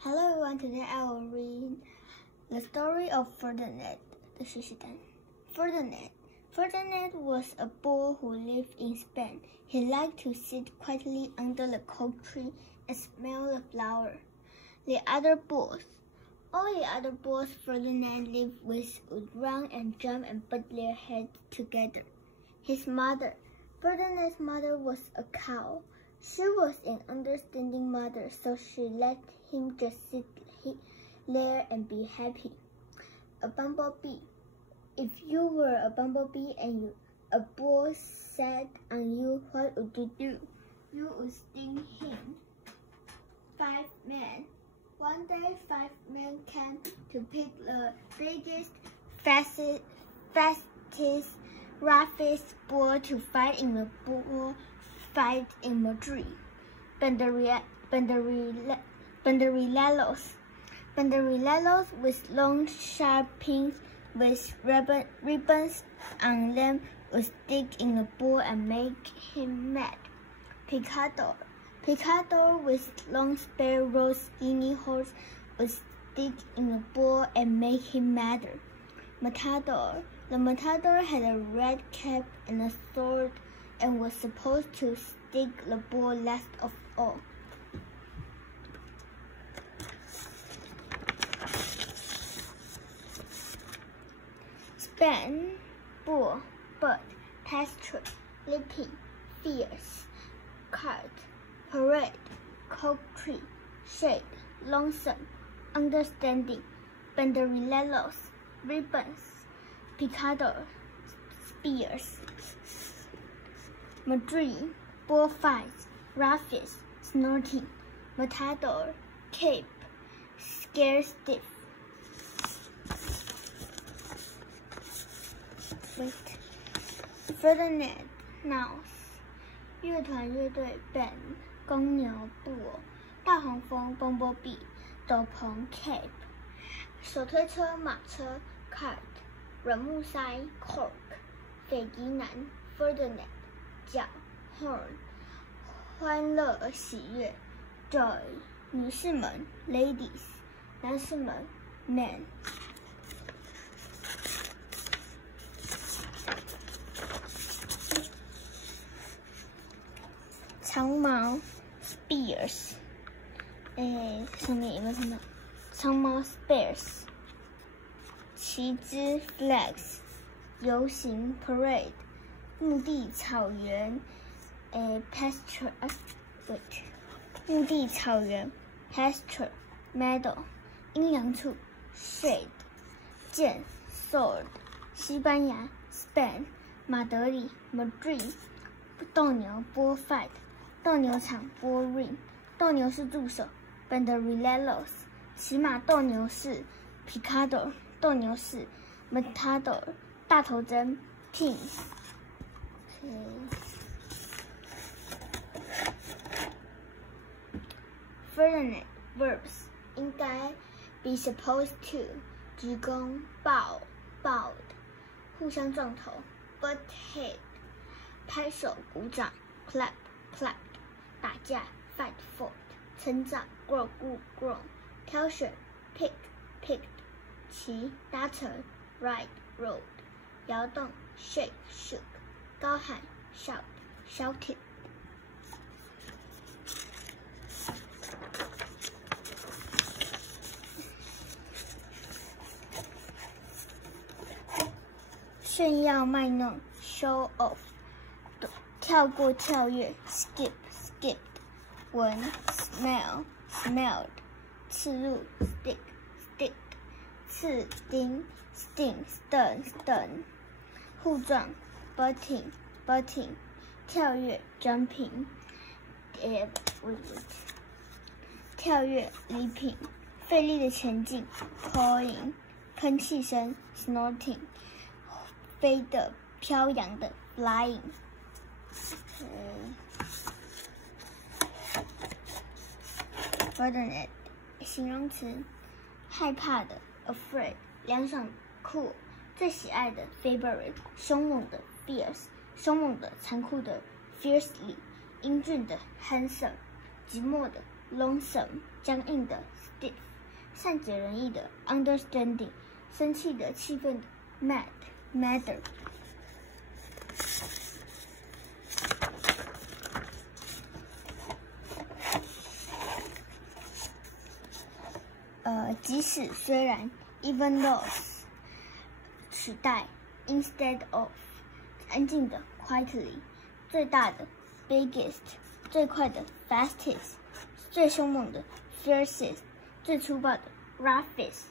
Hello everyone, today I will read the story of Ferdinand, the 学习单. Ferdinand was a boy who lived in Spain. He liked to sit quietly under the cold tree and smell the flower. All the other boys Ferdinand lived with would run and jump and butt their heads together. Ferdinand's mother was a cow. She was an understanding mother, so she let him just sit there and be happy. A bumblebee. If you were a bumblebee and a boy sat on you, what would you do? You would sting him. 5 men. One day, 5 men came to pick the biggest, fastest, roughest boy to fight in the bull fight in Madrid. Banderilleros with long, sharp pins with ribbons on them would stick in the bull and make him mad. Picador with long spare rose skinny horse would stick in the bull and make him madder. The matador had a red cap and a sword and was supposed to stick the bull last of all. Span, bull, butt, pasture, leaping, fierce, cart, parade, cold tree, shade, lonesome, understanding, banderilleros, ribbons, picador, spears. Madrid, bullfights, ruffians, snorting, matador, cape, scare stiff. Ferdinand, Mouse, 乐团乐队 Band, 公牛布偶，大黄蜂 Bumblebee, 斗篷 Cape, 手推车马车 Cart, 软木塞 Cork, 斐迪南 Ferdinand, 脚 Horn, 欢乐喜悦 Joy, 女士们 Ladies, 男士们 Men.长毛 Spears， 上面有没有看到？长毛 Spears， 旗帜 Flags， 游行 Parade， 牧地草原Pasture， 牧地草原 Pasture， Meadow， 阴凉处 Shade， 剑 Sword， 西班牙 Spain， 马德里 Madrid， 斗牛 Bullfight， 斗牛场 Bull Ring， 斗牛士助手 Banderilleros， 骑马斗牛士 Picador， 斗牛士 Matador， 大头针 King。Ferdinand verbs 应该 be supposed to 鞠躬 bowed， 互相撞头 butt head， 拍手鼓掌 clap clapped， 打架 fight fought， 成长 grow grown， 挑选 pick picked， 骑搭乘 ride rode， 摇动 shake shook， 高喊 shout shouted。炫耀卖弄 show off， 跳过跳跃 skip skipped， 闻 smell smelled， 刺入 stick sticked， 刺钉 sting stung stung， 互撞 butting butting， 跳跃 jumping， 跳跃 leaping， 费力的前进 pawing， 喷气声 snorting， 飞的飘扬的 flying。Ferdinand 形容词，害怕的 afraid， 凉爽酷，最喜爱的 favorite， 凶猛的 fierce， 凶猛的残酷的 fiercely， 英俊的 handsome， 寂寞的 lonesome 僵硬的 stiff 善解人意的 understanding 生气的气愤的 madder 即使虽然 even though 取代 instead of 安静的 quietly 最大的 biggest 最快的 fastest 最凶猛的 fiercest 最粗暴的 roughest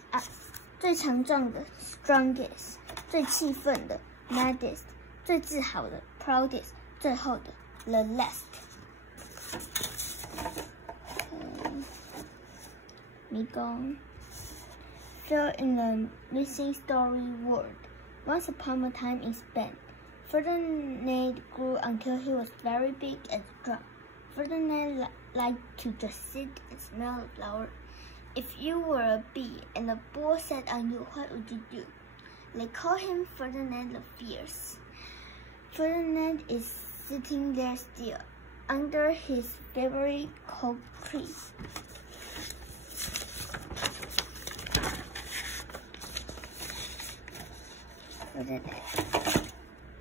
最强壮的 strongest 最气愤的 maddest 最自豪的 proudest 最后的 the last。迷宫 Fell in the missing story world. Once upon a time in Spain, Ferdinand grew until he was very big and strong. Ferdinand liked to just sit and smell the flower. If you were a bee and a ball sat on you, what would you do? They call him Ferdinand the Fierce. Ferdinand is sitting there still, under his favorite oak tree.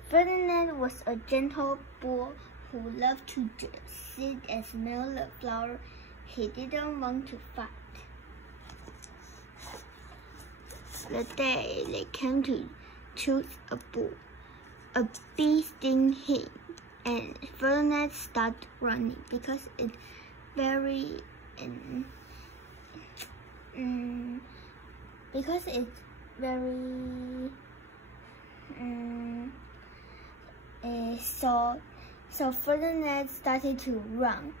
Ferdinand was a gentle boy who loved to just sit and smell the flower. He didn't want to fight. The day they came to choose a bull, a bee stung him, and Ferdinand started running because it's very so Ferdinand started to run,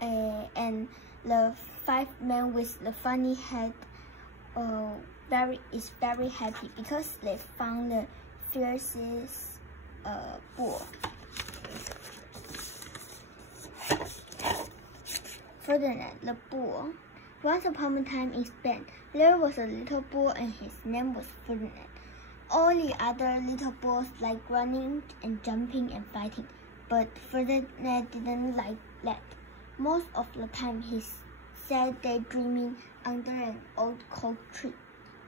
and the 5 men with the funny head is very happy because they found the fiercest bull. Ferdinand the bull. Once upon a time in Spain, there was a little bull and his name was Ferdinand. All the other little bulls liked running and jumping and fighting, but Ferdinand didn't like that. Most of the time he sat daydreaming under an old oak tree.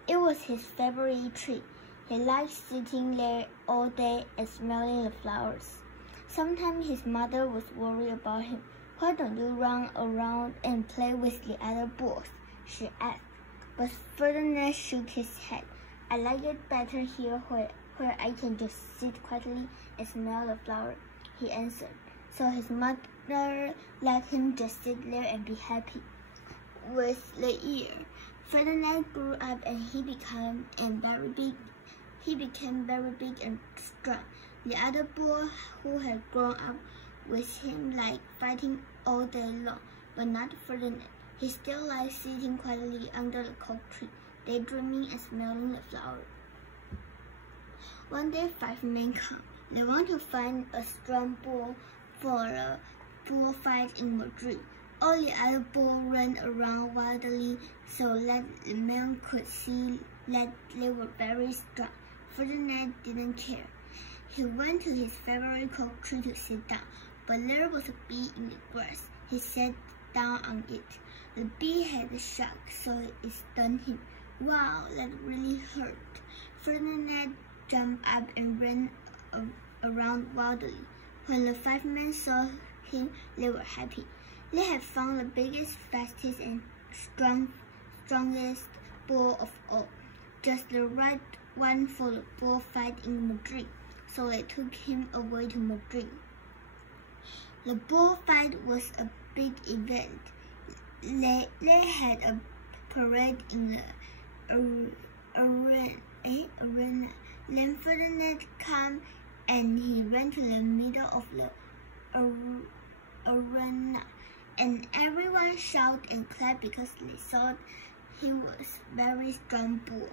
It was his favorite tree. He liked sitting there all day and smelling the flowers. Sometimes his mother was worried about him. Why don't you run around and play with the other bulls? She asked. But Ferdinand shook his head. I like it better here where I can just sit quietly and smell the flower, he answered. So his mother let him just sit there and be happy. With the year, Ferdinand grew up and he became very big and strong. The other boy who had grown up with him liked fighting all day long, but not Ferdinand. He still liked sitting quietly under the oak tree, daydreaming and smelling the flower. One day 5 men come. They want to find a strong bull for a bullfight in Madrid. All the other bulls ran around wildly so that the men could see that they were very strong. Ferdinand didn't care. He went to his favorite oak tree to sit down, but there was a bee in the grass. He sat down on it. The bee had a shock, so it stunned him. Wow, that really hurt. Ferdinand jumped up and ran around wildly. When the 5 men saw him, they were happy. They had found the biggest, fastest, and strongest bull of all, just the right one for the bullfight in Madrid. So they took him away to Madrid. The bullfight was a big event. They had a parade in the arena. Then Ferdinand came and he ran to the middle of the arena, and everyone shouted and clapped because they saw he was very strong bull.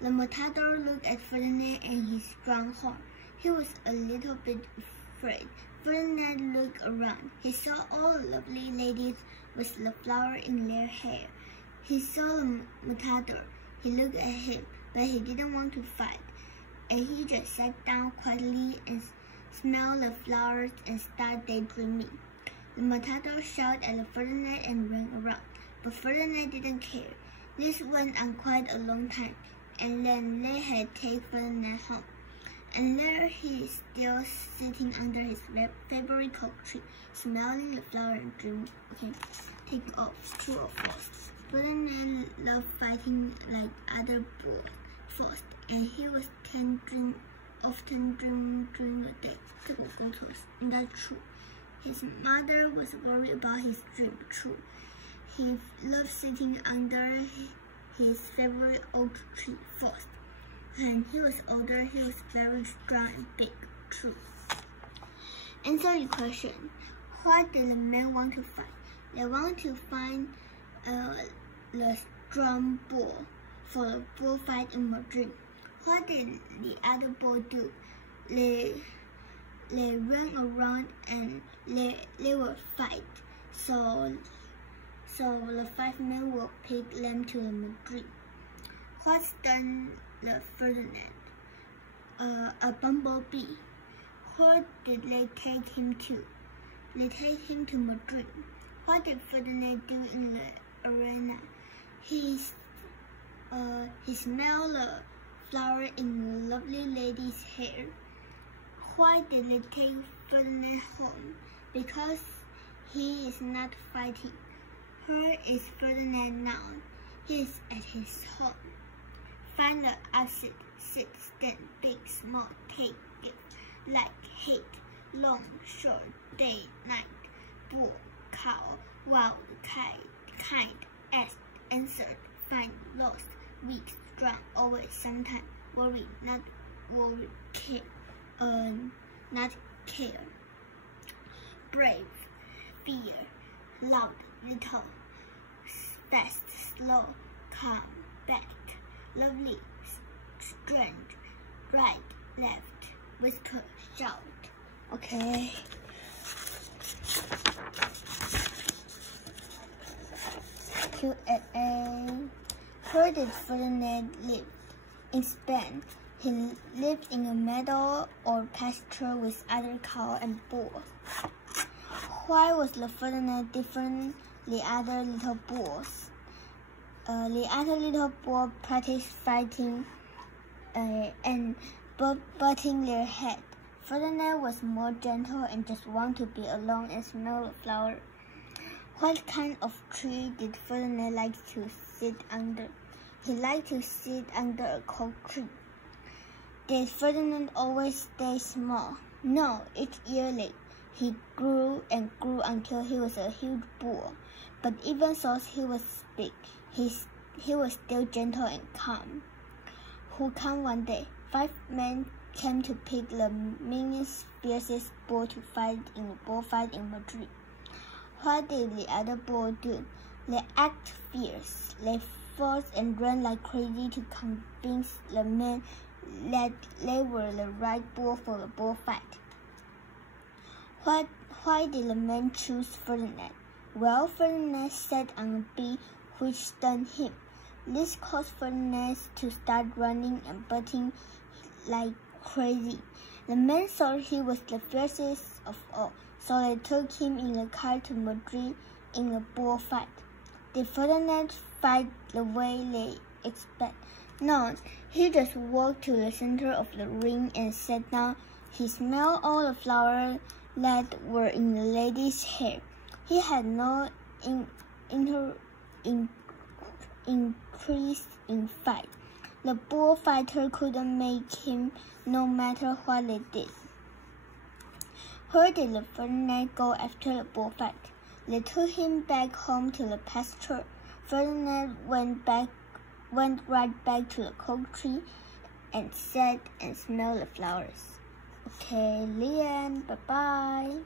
The matador looked at Ferdinand and his strong horn. He was a little bit afraid. Ferdinand looked around. He saw all the lovely ladies with the flower in their hair. He saw the matador. He looked at him, but he didn't want to fight. And he just sat down quietly and smelled the flowers and started daydreaming. The matador shouted at Ferdinand and ran around, but Ferdinand didn't care. This went on quite a long time, and then they had taken Ferdinand home. And there he is still sitting under his favorite cocoa tree, smelling the flower and dreaming. Okay, take off. True or false? Ferdinand loved fighting like other boys, and he was often dreaming during the day. 这个我公错了，应该 true. His mother was worried about his dream. True. He loved sitting under his favorite oak tree. False. When he was older, he was very strong and big. True. Answer the question. Why did the men want to fight? They want to find the strong bull for the bullfight in Madrid. What did the other bull do? They ran around and they would fight. So the 5 men will pick them to the Madrid. What stung the Ferdinand? A bumblebee. Where did they take him to? They take him to Madrid. What did Ferdinand do in the arena? He smelled the flower in the lovely lady's hair. Why did they take Ferdinand home? Because he is not fighting. Where is Ferdinand now? He is at his home. Find the opposite. Sit, stand, big, small, take, give, like, hate, long, short, day, night, bull, cow, wild, kind, asked, answered, find, lost, weak, strong, always, sometimes, worry, not worry, care, not care, brave, fear, loud, little, fast, slow, calm, back, lovely, strange, right, left, whisper, shout. Okay. Q&A. Where did Ferdinand live? In Spain. He lived in a meadow or pasture with other cows and bulls. Why was the Ferdinand different the other little bulls? The other little bulls practiced fighting and butting their head. Ferdinand was more gentle and just wanted to be alone and smell the flower. What kind of tree did Ferdinand like to sit under? He liked to sit under a cocoa tree. Did Ferdinand always stay small? No, each year he grew and grew until he was a huge bull. But even though he was big, he was still gentle and calm. Who came one day? 5 men came to pick the meanest, fiercest bull to fight in a bullfight in Madrid. What did the other bull do? They acted fierce. They fought and ran like crazy to convince the men that they were the right bull for the bullfight. Why did the men choose Ferdinand? Well, Ferdinand sat on a bee which stung him. This caused Ferdinand to start running and butting like crazy. The men thought he was the fiercest of all, so they took him in the car to Madrid in a bullfight. Did Ferdinand fight the way they expect? No, he just walked to the center of the ring and sat down. He smelled all the flowers that were in the lady's hair. He had no increase in fight. The bullfighter couldn't make him no matter what they did. Where did the Ferdinand go after the bullfight? They took him back home to the pasture. Ferdinand went right back to the cocoa tree and sat and smelled the flowers. Okay, the end. Bye-bye.